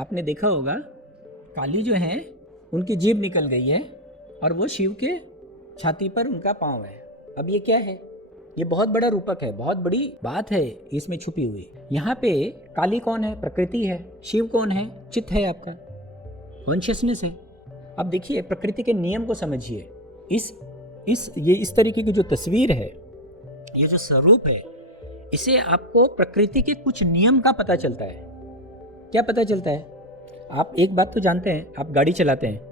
आपने देखा होगा काली जो है उनकी जीभ निकल गई है और वो शिव के छाती पर उनका पाँव है। अब ये क्या है? ये बहुत बड़ा रूपक है, बहुत बड़ी बात है इसमें छुपी हुई। यहाँ पे काली कौन है? प्रकृति है। शिव कौन है? चित्त है, आपका कॉन्शियसनेस है। अब देखिए प्रकृति के नियम को समझिए। इस तरीके की जो तस्वीर है, ये जो स्वरूप है, इसे आपको प्रकृति के कुछ नियम का पता चलता है। क्या पता चलता है? आप एक बात तो जानते हैं, आप गाड़ी चलाते हैं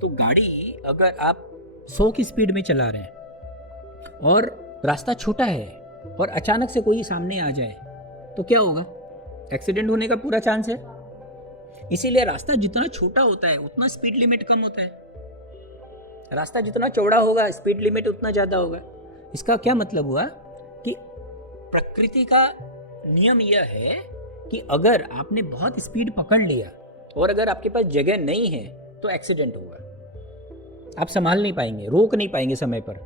तो गाड़ी अगर आप 100 की स्पीड में चला रहे हैं और रास्ता छोटा है और अचानक से कोई सामने आ जाए तो क्या होगा? एक्सीडेंट होने का पूरा चांस है। इसीलिए रास्ता जितना छोटा होता है उतना स्पीड लिमिट कम होता है। रास्ता जितना चौड़ा होगा स्पीड लिमिट उतना ज़्यादा होगा। इसका क्या मतलब हुआ कि प्रकृति का नियम यह है कि अगर आपने बहुत स्पीड पकड़ लिया और अगर आपके पास जगह नहीं है तो एक्सीडेंट होगा। आप संभाल नहीं पाएंगे, रोक नहीं पाएंगे समय पर,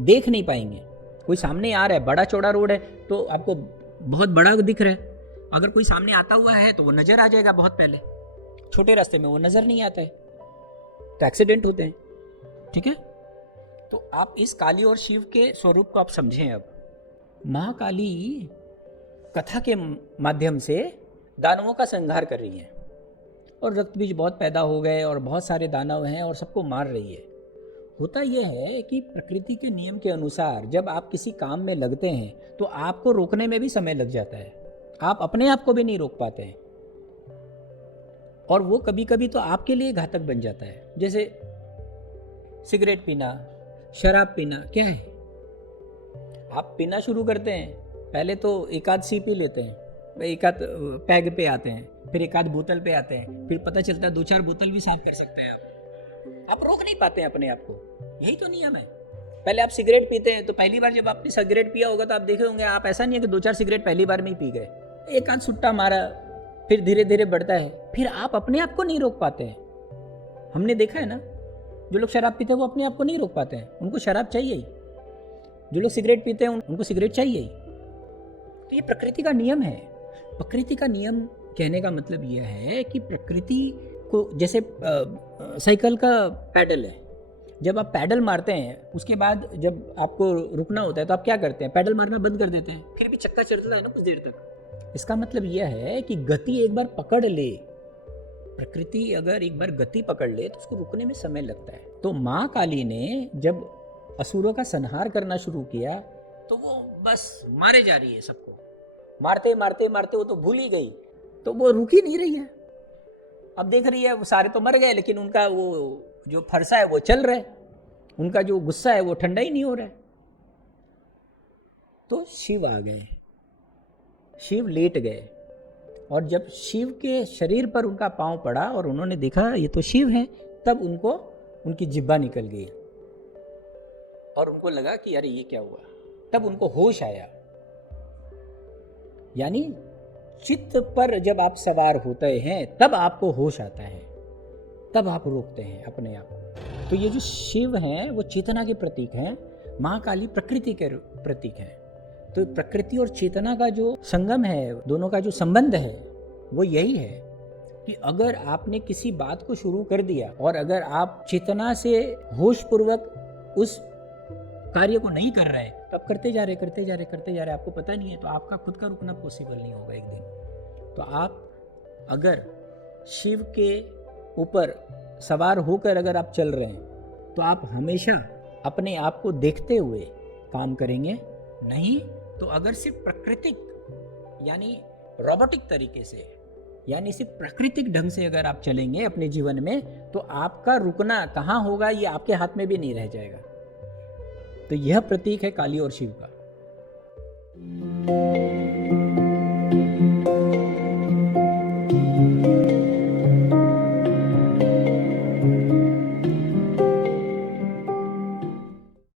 देख नहीं पाएंगे। कोई सामने आ रहा है, बड़ा चौड़ा रोड है तो आपको बहुत बड़ा दिख रहा है, अगर कोई सामने आता हुआ है तो वो नजर आ जाएगा बहुत पहले। छोटे रास्ते में वो नजर नहीं आता है तो एक्सीडेंट होते हैं। ठीक है, तो आप इस काली और शिव के स्वरूप को आप समझें। अब महाकाली कथा के माध्यम से दानवों का संहार कर रही है और रक्त बीज बहुत पैदा हो गए और बहुत सारे दानव हैं और सबको मार रही है। होता यह है कि प्रकृति के नियम के अनुसार जब आप किसी काम में लगते हैं तो आपको रोकने में भी समय लग जाता है। आप अपने आप को भी नहीं रोक पाते हैं और वो कभी कभी तो आपके लिए घातक बन जाता है। जैसे सिगरेट पीना, शराब पीना, क्या है? आप पीना शुरू करते हैं, पहले तो एक आध सी पी लेते हैं, एक आध पैग पे आते हैं, फिर एक आध बोतल पे आते हैं, फिर पता चलता है 2-4 बोतल भी साफ कर सकते हैं आप रोक नहीं पाते हैं अपने आप को। यही तो नियम है। पहले आप सिगरेट पीते हैं तो पहली बार जब आपने सिगरेट पिया होगा तो आप देखे होंगे, आप ऐसा नहीं है कि 2-4 सिगरेट पहली बार में ही पी गए, एक आध सुट्टा मारा, फिर धीरे धीरे बढ़ता है, फिर आप अपने आप को नहीं रोक पाते हैं। हमने देखा है ना, जो लोग शराब पीते हैं वो अपने आप को नहीं रोक पाते हैं, उनको शराब चाहिए ही। जो लोग सिगरेट पीते हैं उनको सिगरेट चाहिए ही। तो ये प्रकृति का नियम है। प्रकृति का नियम कहने का मतलब यह है कि प्रकृति को, जैसे साइकिल का पैडल है, जब आप पैडल मारते हैं उसके बाद जब आपको रुकना होता है तो आप क्या करते हैं? पैडल मारना बंद कर देते हैं, फिर भी चक्का चलता है ना कुछ देर तक। इसका मतलब यह है कि गति एक बार पकड़ ले, प्रकृति अगर एक बार गति पकड़ ले तो उसको रुकने में समय लगता है। तो माँ काली ने जब असुरों का संहार करना शुरू किया तो वो बस मारे जा रही है सबको, मारते मारते मारते वो तो भूल ही गई, तो वो रुक ही नहीं रही है। अब देख रही है वो सारे तो मर गए लेकिन उनका वो जो फरसा है वो चल रहा है, उनका जो गुस्सा है वो ठंडा ही नहीं हो रहा है। तो शिव आ गए, शिव लेट गए और जब शिव के शरीर पर उनका पांव पड़ा और उन्होंने देखा ये तो शिव है, तब उनको उनकी जिब्बा निकल गई और उनको लगा कि यार ये क्या हुआ। तब उनको होश आया। यानी चित्त पर जब आप सवार होते हैं तब आपको होश आता है, तब आप रोकते हैं अपने आप को। तो ये जो शिव हैं वो चेतना के प्रतीक हैं, महाकाली प्रकृति के प्रतीक हैं। तो प्रकृति और चेतना का जो संगम है, दोनों का जो संबंध है वो यही है कि अगर आपने किसी बात को शुरू कर दिया और अगर आप चेतना से होश पूर्वक उस कार्य को नहीं कर रहे तो आप करते जा रहे, आपको पता नहीं है तो आपका खुद का रुकना पॉसिबल नहीं होगा एक दिन। तो आप अगर शिव के ऊपर सवार होकर अगर आप चल रहे हैं तो आप हमेशा अपने आप को देखते हुए काम करेंगे। नहीं तो अगर सिर्फ प्राकृतिक यानी रोबोटिक तरीके से, यानी सिर्फ प्राकृतिक ढंग से अगर आप चलेंगे अपने जीवन में तो आपका रुकना कहाँ होगा ये आपके हाथ में भी नहीं रह जाएगा। तो यह प्रतीक है काली और शिव का।